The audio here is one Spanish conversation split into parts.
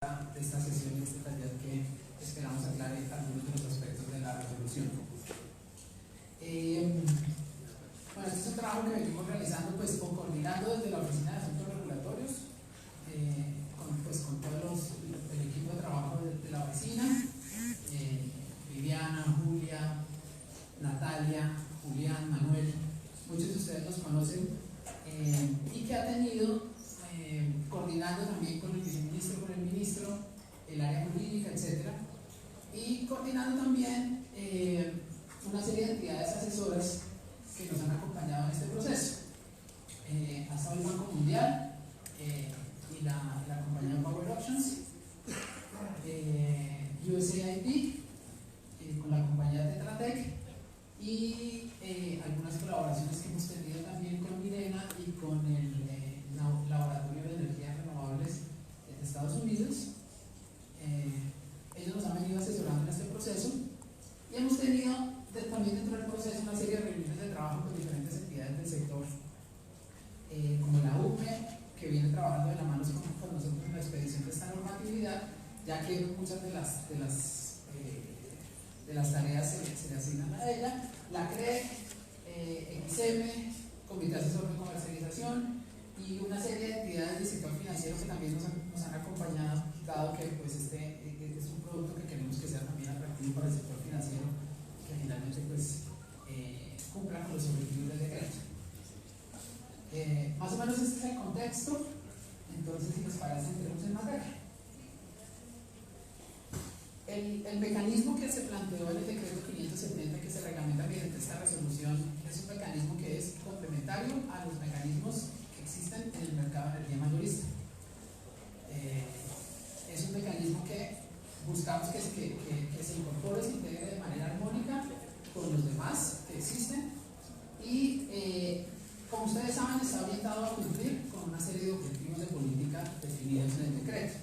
de esta sesión y este taller que esperamos aclare algunos de los aspectos de la resolución. Bueno, este es un trabajo que venimos realizando o coordinando desde la Oficina de Asuntos Regulatorios con todo el equipo de trabajo de la oficina, Viviana, Julia, Natalia, Julián, Manuel, muchos de ustedes nos conocen, y que ha tenido coordinando también con el viceministro, con el ministro, el área jurídica, etc. Y coordinando también una serie de entidades asesoras que nos han acompañado en este proceso. Ha estado el Banco Mundial y la compañía Power Options, USAID con la compañía Tetra Tech y algunas colaboraciones que hemos tenido también con Mirena y con el Laboratorio de Energías Renovables de Estados Unidos. Ellos nos han venido asesorando en este proceso y hemos tenido también dentro del proceso una serie de reuniones de trabajo con diferentes entidades del sector, como la UPE, que viene trabajando de la mano con nosotros en la expedición de esta normatividad, ya que muchas de las tareas se le asignan a ella, la CREC, XM, Comité Asesor de Comercialización y una serie de entidades del sector financiero que también nos han acompañado, dado que este es un producto que queremos que sea también atractivo para el sector financiero, que finalmente cumpla con los objetivos del decreto. Más o menos este es el contexto. Entonces, si les parece, entremos en materia. El mecanismo que se planteó en el decreto 570, que se reglamenta mediante esta resolución, es un mecanismo que es complementario a los mecanismos que existen en el mercado de energía mayorista. Es un mecanismo que buscamos que se incorpore, se integre de manera armónica con los demás que existen y, como ustedes saben, está orientado a cumplir con una serie de objetivos de política definidos en el decreto.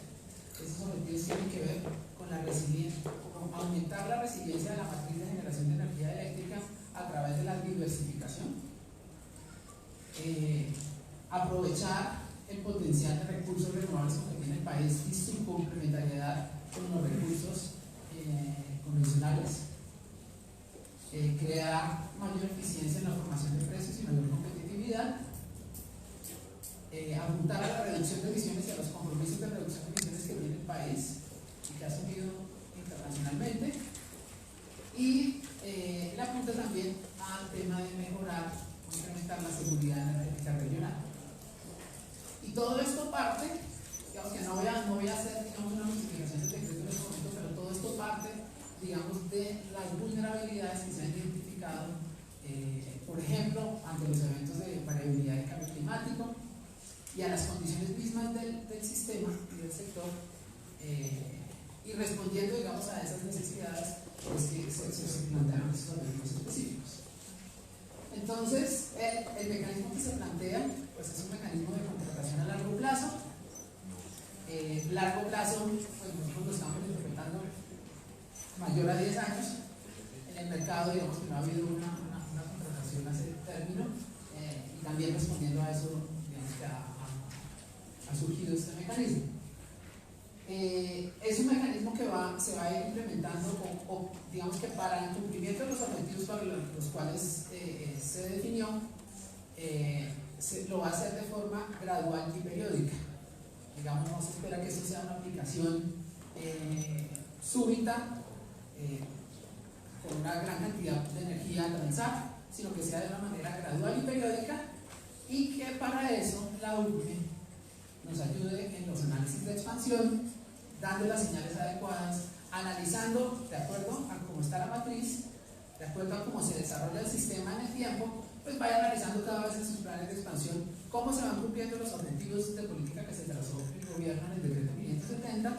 Esos objetivos tienen que ver con aumentar la resiliencia de la matriz de generación de energía eléctrica a través de la diversificación, aprovechar el potencial de recursos renovables que tiene el país y su complementariedad con los recursos convencionales, crear mayor eficiencia en la formación de precios y mayor competitividad, apuntar a la reducción de emisiones y a los compromisos de reducción de emisiones que tiene el país y que ha asumido internacionalmente, y le apunta también al tema de mejorar o incrementar la seguridad energética regional. Y todo esto parte, digamos que no voy a hacer una justificación del decreto en este momento, pero todo esto parte, digamos, de las vulnerabilidades que se han identificado, por ejemplo, ante los eventos de variabilidad y cambio climático y a las condiciones mismas del sistema y del sector, y respondiendo, digamos, a esas necesidades que se plantearon esos objetivos específicos. Entonces, el mecanismo que se plantea es un mecanismo de contratación a largo plazo. Largo plazo, nosotros lo estamos interpretando mayor a 10 años. En el mercado, digamos que no ha habido una contratación a ese término, y también respondiendo a eso, digamos que ha surgido este mecanismo. Es un mecanismo que se va a ir implementando, digamos que para el cumplimiento de los objetivos para los cuales se definió, lo va a hacer de forma gradual y periódica. Digamos, no se espera que esto sea una aplicación súbita, con una gran cantidad de energía a transar, sino que sea de una manera gradual y periódica, y que para eso la UPE nos ayude en los análisis de expansión, dando las señales adecuadas, analizando de acuerdo a cómo está la matriz, de acuerdo a cómo se desarrolla el sistema en el tiempo, pues vaya analizando cada vez en sus planes de expansión cómo se van cumpliendo los objetivos de política que se trazó el gobierno en el decreto 570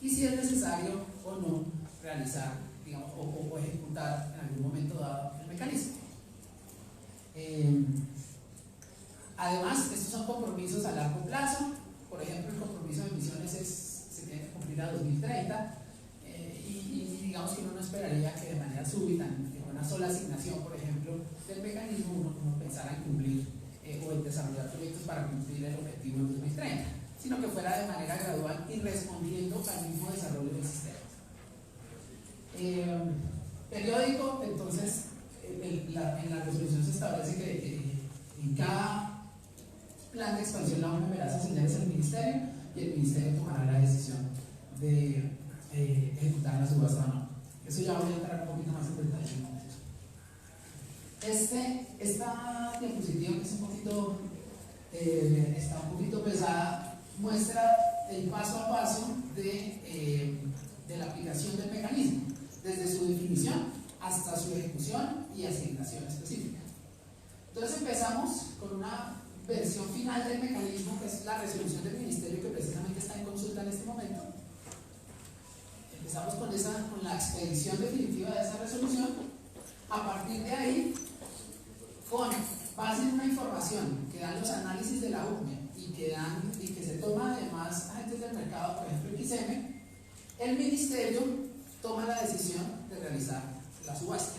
y si es necesario o no realizar, digamos, o ejecutar en algún momento dado el mecanismo. Además, estos son compromisos a largo plazo. Por ejemplo, el compromiso de emisiones se tiene que cumplir a 2030, y digamos que uno no esperaría que de manera súbita, en una sola asignación, por ejemplo, del mecanismo, uno pensara en cumplir o en desarrollar proyectos para cumplir el objetivo en 2030. sino que fuera de manera gradual y respondiendo al mismo desarrollo del sistema. Periódico, entonces, en la resolución se establece que en cada plan de expansión la UNE verá esas señales al ministerio y el ministerio tomará la decisión de ejecutar la subasta o no. Eso ya voy a entrar un poquito más en detalle en un momento. Esta diapositiva, que es está un poquito pesada, muestra el paso a paso de la aplicación del mecanismo, desde su definición hasta su ejecución y asignación específica. Entonces empezamos con una versión final del mecanismo, que es la resolución del ministerio, que precisamente está en consulta en este momento. Empezamos con la expedición definitiva de esa resolución. A partir de ahí, con base en una información que dan los análisis de la UCME y que se toma además agentes del mercado, por ejemplo XM, el ministerio toma la decisión de realizar la subasta.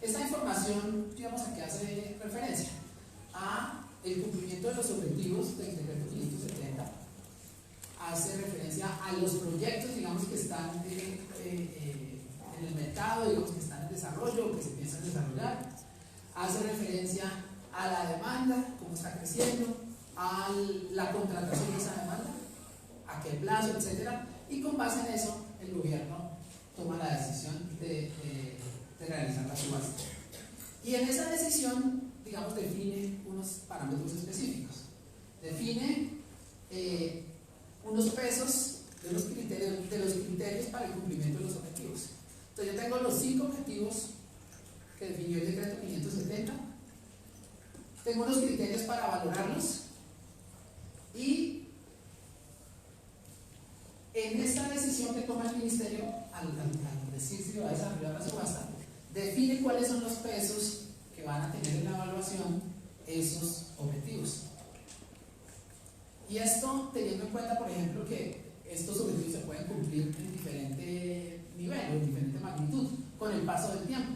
Esta información, digamos, a qué hace referencia a el cumplimiento de los objetivos del decreto 570, hace referencia a los proyectos, digamos, que están en el mercado, digamos, que están en desarrollo o que se piensan desarrollar, hace referencia a la demanda, cómo está creciendo, a la contratación de esa demanda, a qué plazo, etcétera, y con base en eso el gobierno toma la decisión de realizar la subasta. Y en esa decisión, digamos, define unos parámetros específicos, define unos pesos de los criterios para el cumplimiento de los objetivos. Entonces yo tengo los 5 objetivos que definió el decreto 570, tengo unos criterios para valorarlos, y en esa decisión que toma el ministerio al decir si va a desarrollar la subasta, define cuáles son los pesos que van a tener en la evaluación esos objetivos. Y esto teniendo en cuenta, por ejemplo, que estos objetivos se pueden cumplir en diferente nivel o en diferente magnitud con el paso del tiempo.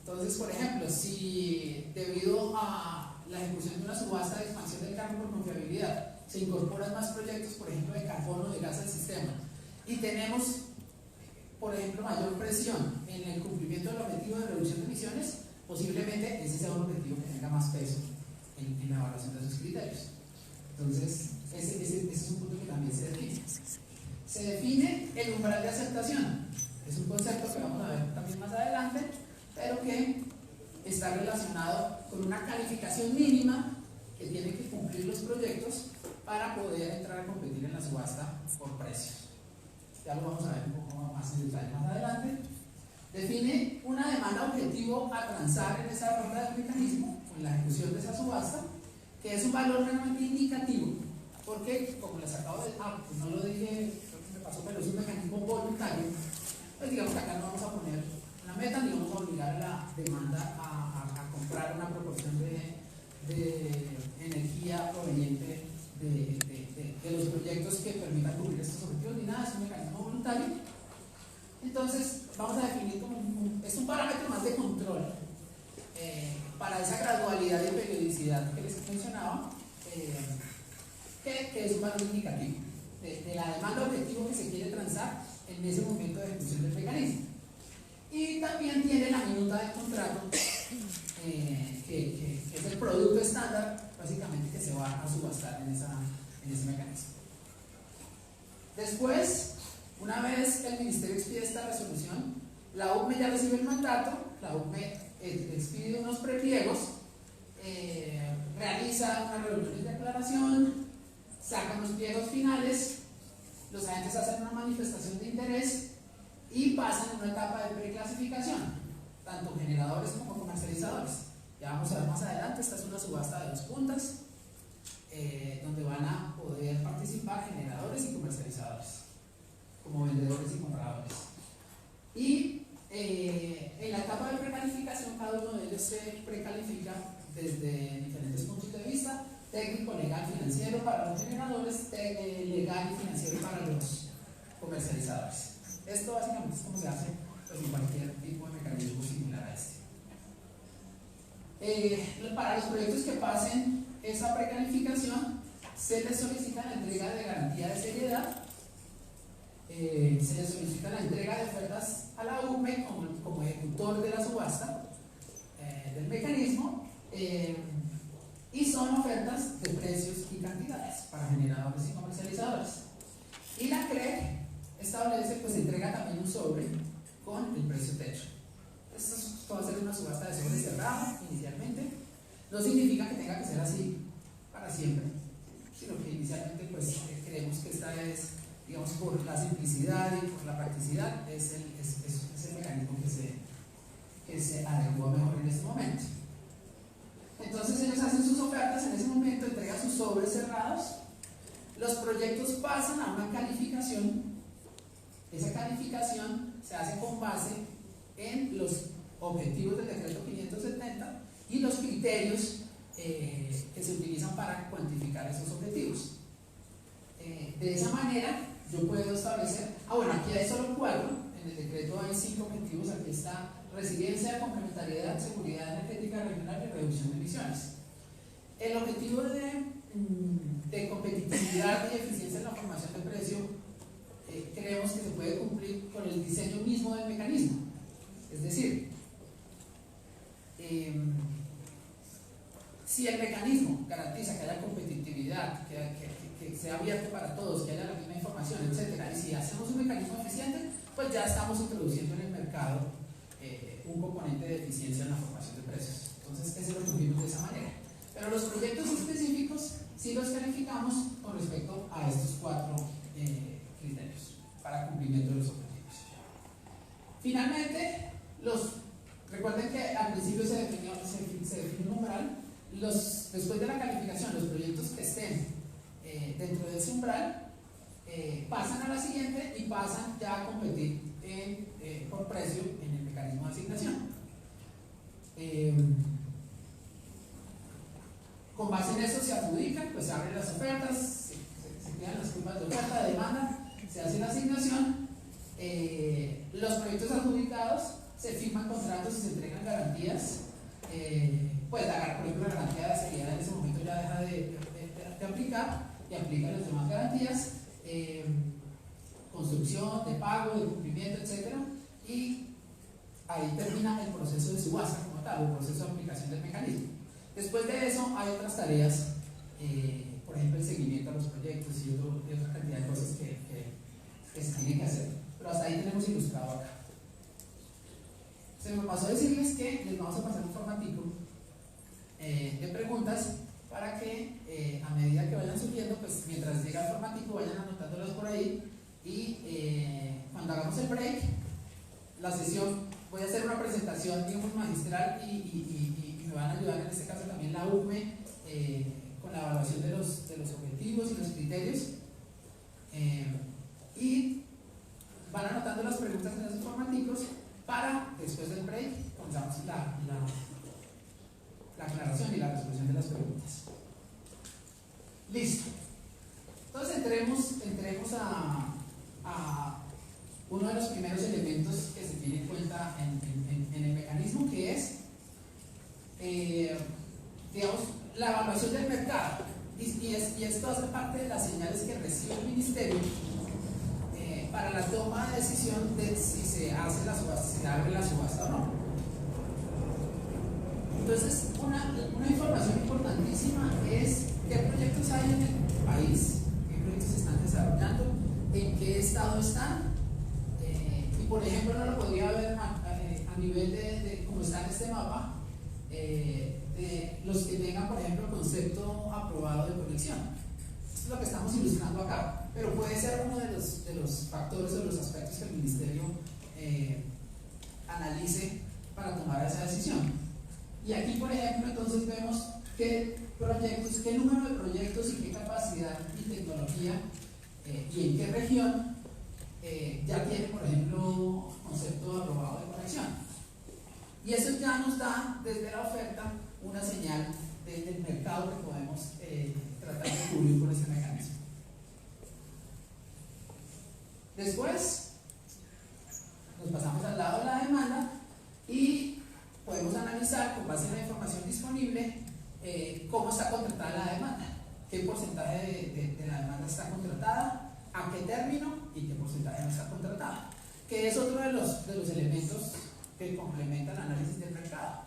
Entonces, por ejemplo, si debido a la ejecución de una subasta de expansión del cargo por confiabilidad se incorporan más proyectos, por ejemplo, de carbono, de gas al sistema, y tenemos, por ejemplo, mayor presión en el cumplimiento del objetivo de reducción de emisiones, posiblemente ese sea un objetivo que tenga más peso en la evaluación de esos criterios. Entonces, ese es un punto que también se define. Se define el umbral de aceptación. Es un concepto que vamos a ver también más adelante, pero que está relacionado con una calificación mínima que tienen que cumplir los proyectos para poder entrar a competir en la subasta por precios. Ya lo vamos a ver un poco más en detalle más adelante. Define una demanda objetivo a transar en esa ronda del mecanismo, en la ejecución de esa subasta, que es un valor realmente indicativo, porque, como les acabo de pues no lo dije, creo que me pasó, pero es un mecanismo voluntario. Pues digamos que acá no vamos a poner una meta ni vamos a obligar a la demanda a comprar una proporción de energía proveniente de los proyectos que permitan cubrir estos objetivos, ni nada, es un mecanismo voluntario. Entonces, vamos a definir como es un parámetro más de control para esa gradualidad y periodicidad que les mencionaba, que es un valor indicativo de la demanda objetivo que se quiere transar en ese momento de ejecución del mecanismo. Y también tiene la minuta del contrato, que es el producto estándar, básicamente, que se va a subastar en ese mecanismo. Después, una vez el ministerio expide esta resolución, la UCME ya recibe el mandato, la UCME expide unos prepliegos, realiza unas reuniones de aclaración, saca unos pliegos finales, los agentes hacen una manifestación de interés y pasan a una etapa de preclasificación, tanto generadores como comercializadores. Ya vamos a ver más adelante, esta es una subasta de 2 puntas, donde van a poder participar generadores y comercializadores, como vendedores y compradores. Y en la etapa de precalificación, cada uno de ellos se precalifica desde diferentes puntos de vista: técnico, legal, financiero para los generadores, legal y financiero para los comercializadores. Esto básicamente es como se hace pues, en cualquier tipo de mecanismo similar a este. Para los proyectos que pasen esa precalificación, se le solicita la entrega de garantía de seriedad, se le solicita la entrega de ofertas a la UCME como ejecutor de la subasta del mecanismo, y son ofertas de precios y cantidades para generadores y comercializadores. Y la CREG establece, pues entrega también un sobre con el precio techo. Esto va a ser una subasta de sobre cerrado inicialmente. No significa que tenga que ser así para siempre, sino que inicialmente pues creemos que esta es, digamos, por la simplicidad y por la practicidad, es el mecanismo que se adecua mejor en este momento. Entonces ellos hacen sus ofertas en ese momento, entregan sus sobres cerrados, los proyectos pasan a una calificación. Esa calificación se hace con base en los objetivos del decreto 570 y los criterios que se utilizan para cuantificar esos objetivos. De esa manera yo puedo establecer, bueno, aquí hay solo 4, en el decreto hay 5 objetivos. Aquí está resiliencia, complementariedad, seguridad energética regional y reducción de emisiones. El objetivo de competitividad y eficiencia en la formación de precio creemos que se puede cumplir con el diseño mismo del mecanismo. Es decir, si el mecanismo garantiza que haya competitividad, que sea abierto para todos, que haya la misma información, etc., y si hacemos un mecanismo eficiente, pues ya estamos introduciendo en el mercado un componente de eficiencia en la formación de precios. Entonces, ese lo tuvimos de esa manera. Pero los proyectos específicos sí los calificamos con respecto a estos 4 criterios para cumplimiento de los objetivos. Finalmente, recuerden que al principio se definió un umbral. Después de la calificación, los proyectos que estén dentro de ese umbral pasan a la siguiente y pasan ya a competir por precio en el mecanismo de asignación. Con base en eso se adjudican, pues se abren las ofertas, se crean las curvas de oferta, de demanda, se hace la asignación. Los proyectos adjudicados se firman contratos y se entregan garantías. Pues por ejemplo, la garantía de seriedad en ese momento ya deja de aplicar y aplica las demás garantías, construcción, de pago, de cumplimiento, etc. Y ahí termina el proceso de subasta como tal, el proceso de aplicación del mecanismo. Después de eso hay otras tareas, por ejemplo el seguimiento a los proyectos y otra cantidad de cosas que se tienen que hacer, pero hasta ahí tenemos ilustrado acá. Se me pasó a decirles que les vamos a pasar un formatico de preguntas para que a medida que vayan surgiendo, pues mientras llega el formatico vayan anotándolas por ahí, y cuando hagamos el break, la sesión, voy a hacer una presentación, digamos, magistral y me van a ayudar en este caso también la UCME con la evaluación de los objetivos y los criterios, y van anotando las preguntas en esos formaticos para, después del break, comenzamos la aclaración y la resolución de las preguntas. Listo. Entonces entremos a uno de los primeros elementos que se tiene en cuenta en el mecanismo, que es, digamos, la evaluación del mercado. Y esto hace parte de las señales que recibe el Ministerio para la toma de decisión de si se hace la subasta, si se abre la subasta o no. Entonces, una información importantísima es qué proyectos hay en el país, qué proyectos se están desarrollando, en qué estado están, y por ejemplo no lo podría ver a nivel de cómo está en este mapa, de los que tengan, por ejemplo, concepto aprobado de conexión. Esto es lo que estamos ilustrando acá, pero puede ser uno de los factores o de los aspectos que el Ministerio analice para tomar esa decisión. Y aquí, por ejemplo, entonces vemos qué proyectos, qué número de proyectos y qué capacidad y tecnología y en qué región ya tiene, por ejemplo, concepto aprobado de conexión. Y eso ya nos da desde la oferta una señal del mercado que podemos tratar de cubrir con ese mecanismo. Después nos pasamos al lado de la demanda y podemos analizar con base en la información disponible cómo está contratada la demanda. qué porcentaje de la demanda está contratada, a qué término y qué porcentaje no está contratada, que es otro de los elementos que complementan el análisis del mercado.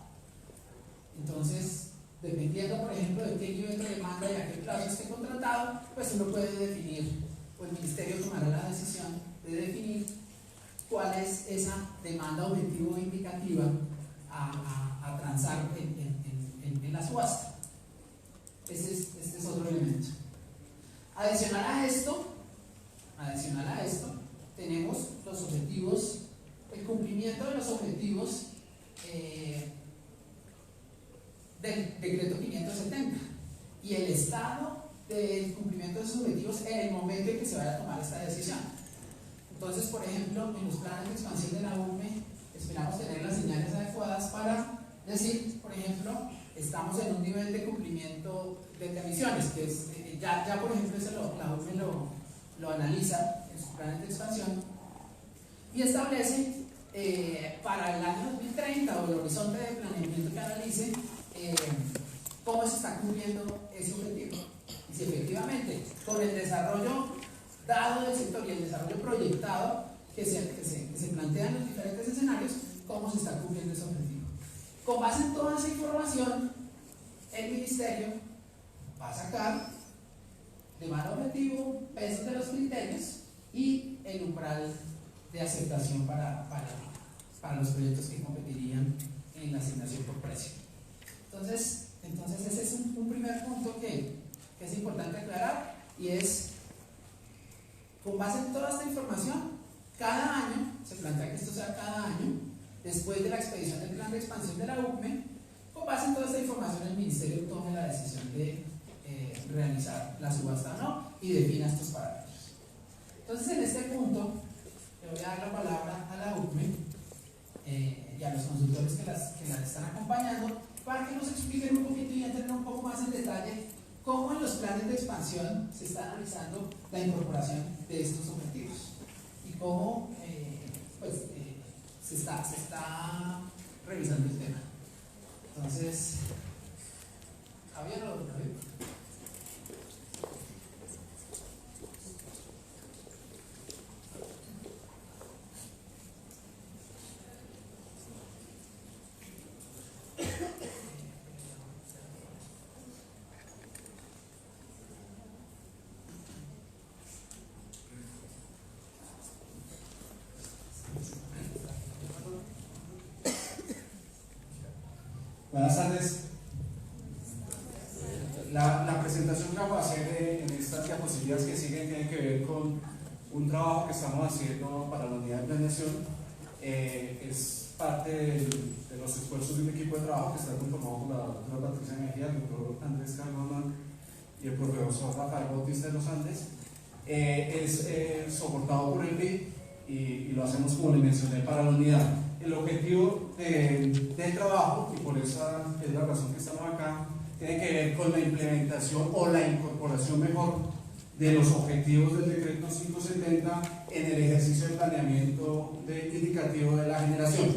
Entonces, dependiendo, por ejemplo, de qué nivel de demanda y a qué plazo esté contratado, pues uno puede definir, o el ministerio tomará la decisión de definir cuál es esa demanda objetivo o indicativa a transar en la subasta. Este es otro elemento. Adicional a esto, tenemos los objetivos, el cumplimiento de los objetivos del decreto 570 y el estado del cumplimiento de esos objetivos en el momento en que se vaya a tomar esta decisión. Entonces, por ejemplo, en los planes de expansión de la UME esperamos tener las señales adecuadas para decir, por ejemplo, estamos en un nivel de cumplimiento de emisiones, que es, ya por ejemplo eso la UME lo analiza en sus planes de expansión y establece para el año 2030 o el horizonte de planeamiento que analice cómo se está cumpliendo ese objetivo. Y si efectivamente con el desarrollo dado del sector y el desarrollo proyectado que se plantean en los diferentes escenarios, cómo se está cumpliendo ese objetivo. Con base en toda esa información, el ministerio va a sacar demanda objetivo, pesos de los criterios y el umbral de aceptación para los proyectos que competirían en la asignación por precio. Entonces ese es un primer punto que es importante aclarar, y es, con base en toda esta información, cada año, se plantea que esto sea cada año, después de la expedición del plan de expansión de la UCME, con base en toda esta información el ministerio tome la decisión de realizar la subasta o no y defina estos parámetros. Entonces, en este punto le voy a dar la palabra a la UCME y a los consultores que las están acompañando para que nos expliquen un poquito y entren un poco más en detalle cómo en los planes de expansión se está analizando la incorporación de estos objetivos y cómo se está revisando el tema. Entonces, Javier o David. Buenas tardes. La presentación que vamos a hacer en estas diapositivas que siguen tiene que ver con un trabajo que estamos haciendo para la unidad de planeación. Es parte de los esfuerzos de un equipo de trabajo que está conformado por la doctora Patricia Mejía, el doctor Andrés Carmona y el profesor Rafael Bautista de los Andes. Es soportado por el BID y lo hacemos, como le mencioné, para la unidad. El objetivo del trabajo, y por esa es la razón que estamos acá, tiene que ver con la implementación o la incorporación mejor de los objetivos del decreto 570 en el ejercicio de planeamiento indicativo de la generación.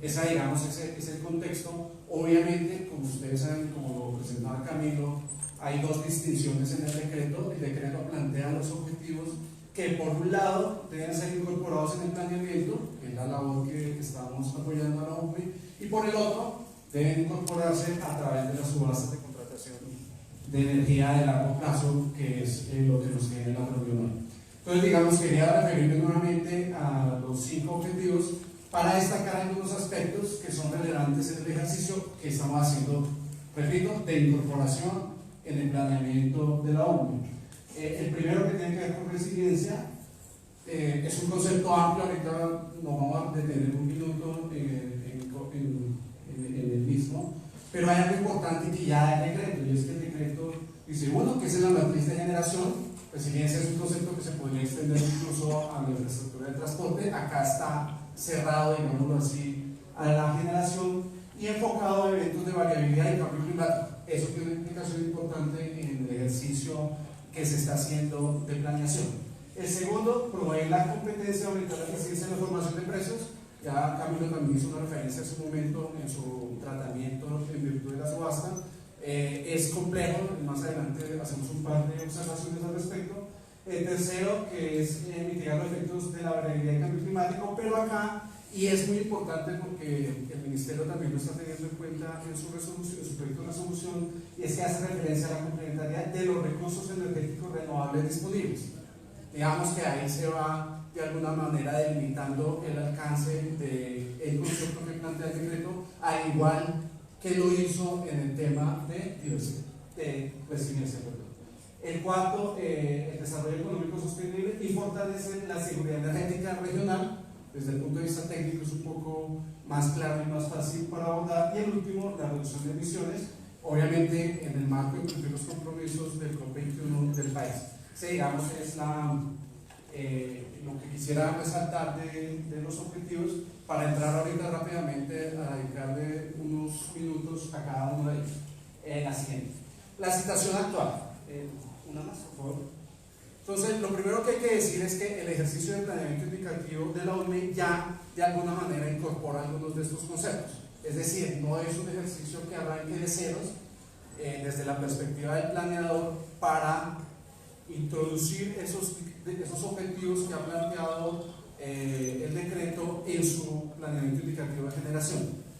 Esa, digamos, es el contexto. Obviamente, como ustedes saben, como lo presentaba Camilo, hay dos distinciones en el decreto. El decreto plantea los objetivos que por un lado deben ser incorporados en el planeamiento, que es la labor que estamos apoyando a la UCME, y por el otro deben incorporarse a través de las subastas de contratación de energía de largo plazo, que es lo que nos queda en la reunión hoy. Entonces, digamos, quería referirme nuevamente a los 5 objetivos para destacar algunos aspectos que son relevantes en el ejercicio que estamos haciendo, repito, de incorporación en el planeamiento de la UCME. El primero, que tiene que ver con resiliencia, es un concepto amplio. Ahorita nos vamos a detener un minuto en el mismo, pero hay algo importante que ya el decreto, y es que el decreto dice, bueno, que es la matriz de generación. Resiliencia es un concepto que se podría extender incluso a la infraestructura de transporte. Acá está cerrado, digámoslo así, a la generación y enfocado a eventos de variabilidad y cambio climático. Eso tiene una implicación importante en el ejercicio que se está haciendo de planeación. El segundo, promover la competencia, aumentar la eficiencia en la formación de precios. Ya Camilo también hizo una referencia en su momento en su tratamiento en virtud de la subasta. es complejo, más adelante hacemos un par de observaciones al respecto. Tercero, que es mitigar los efectos de la variabilidad y cambio climático, pero acá, y es muy importante porque el Ministerio también lo está teniendo en cuenta en su resolución, en su proyecto de resolución, y es que hace referencia a la complementariedad de los recursos energéticos renovables disponibles. Digamos que ahí se va de alguna manera delimitando el alcance del concepto que plantea el decreto, al igual que lo hizo en el tema de diversidad, de resiliencia. El cuarto, el desarrollo económico sostenible y fortalecer la seguridad energética regional. Desde el punto de vista técnico es un poco más claro y más fácil para abordar. Y el último, la reducción de emisiones, obviamente en el marco de cumplir los compromisos del COP21 del país. Digamos, es lo que quisiera resaltar de los objetivos, para entrar ahorita rápidamente a dedicarle unos minutos a cada uno de ellos. La siguiente, la situación actual. Una más, por favor. Entonces, lo primero que hay que decir es que el ejercicio de planeamiento indicativo de la ONE ya de alguna manera incorpora algunos de estos conceptos. Es decir, no es un ejercicio que arranque de ceros desde la perspectiva del planeador para introducir esos objetivos que ha planteado el decreto en su planeamiento indicativo de generación.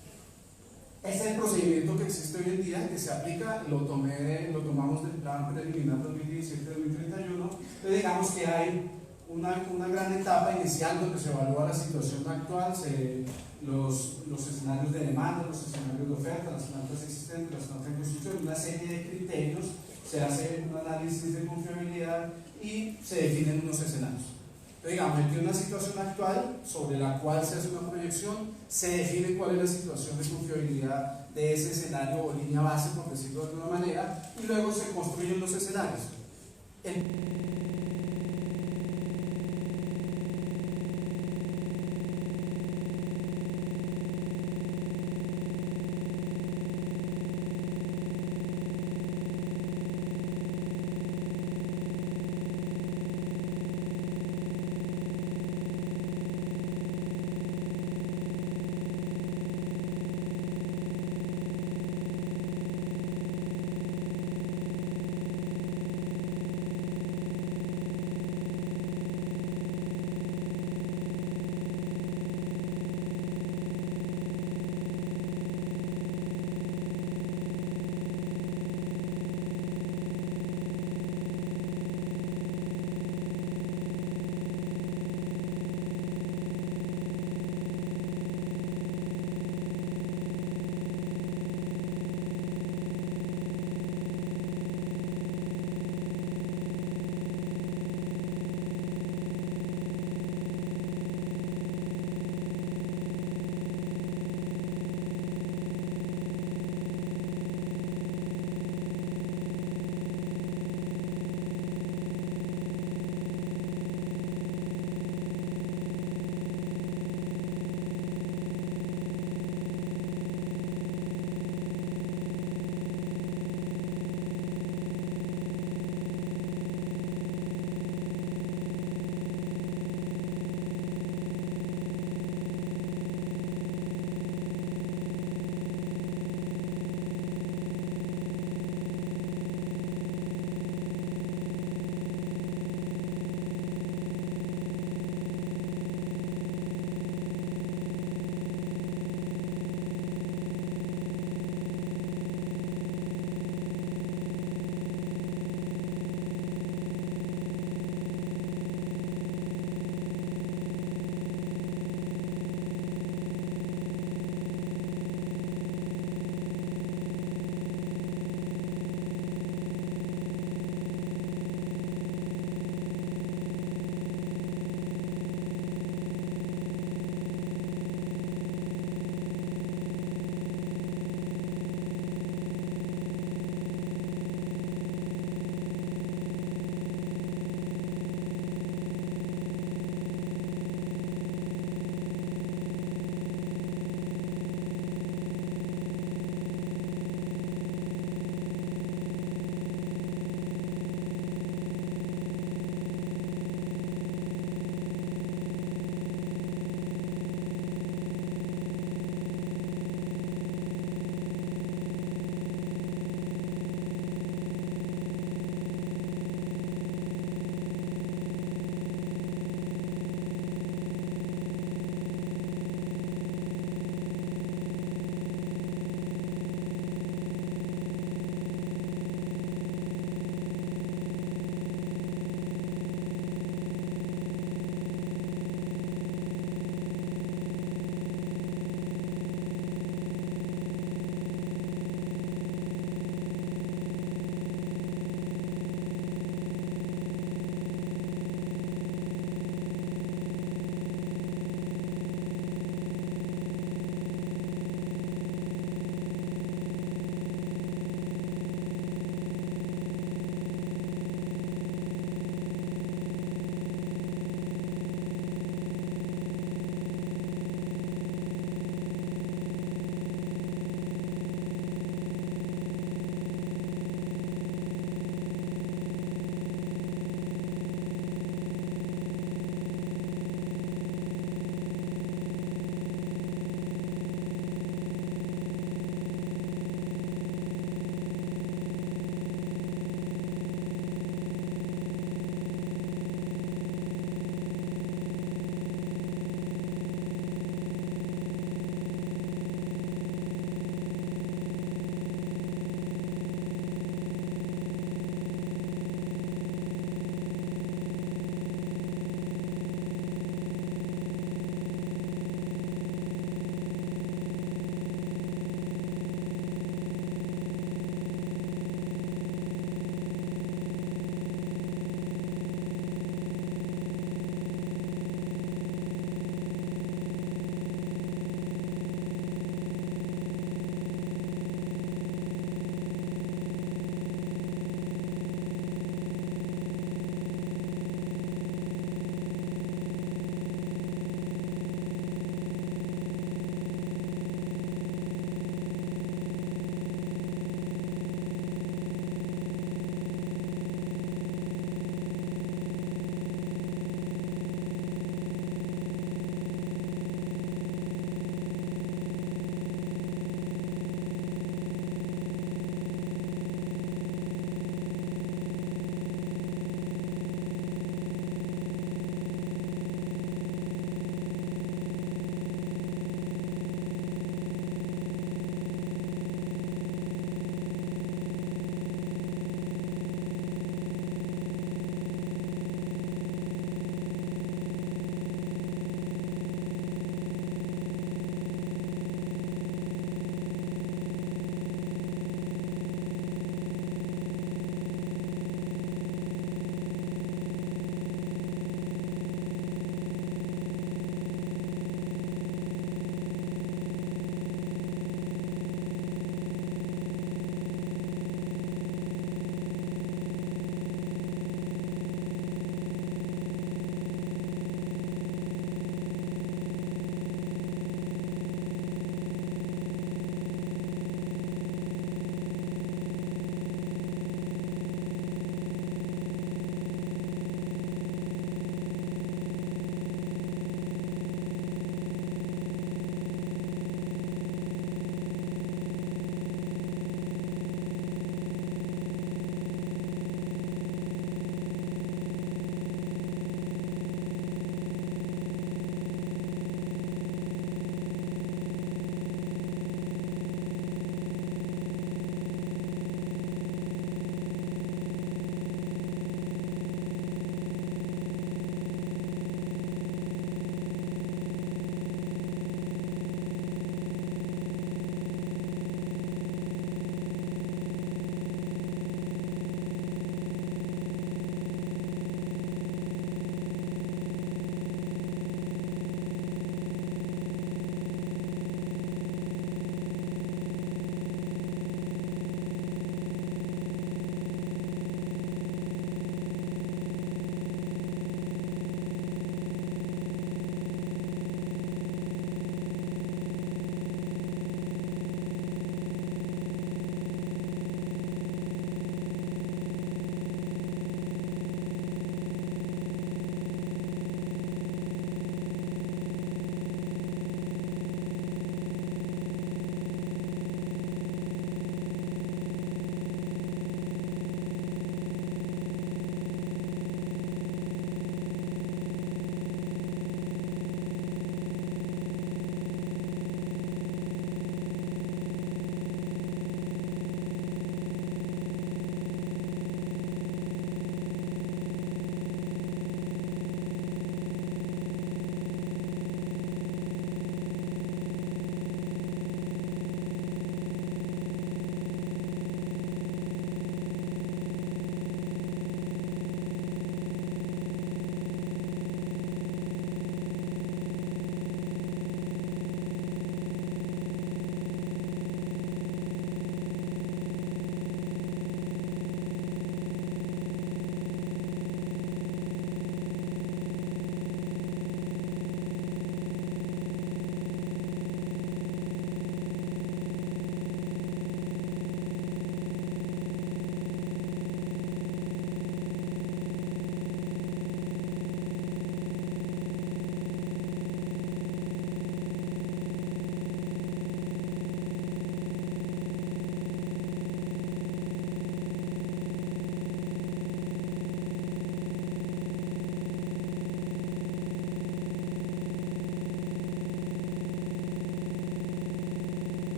Este es el procedimiento que existe hoy en día, que se aplica, lo tomamos del plan preliminar 2017-2031. Entonces digamos que hay una gran etapa inicial donde se evalúa la situación actual, los escenarios de demanda, los escenarios de oferta, las plantas existentes, las plantas en construcción, una serie de criterios, se hace un análisis de confiabilidad y se definen unos escenarios. Entonces, digamos, tiene una situación actual sobre la cual se hace una proyección, se define cuál es la situación de confiabilidad de ese escenario o línea base, por decirlo de alguna manera, y luego se construyen los escenarios.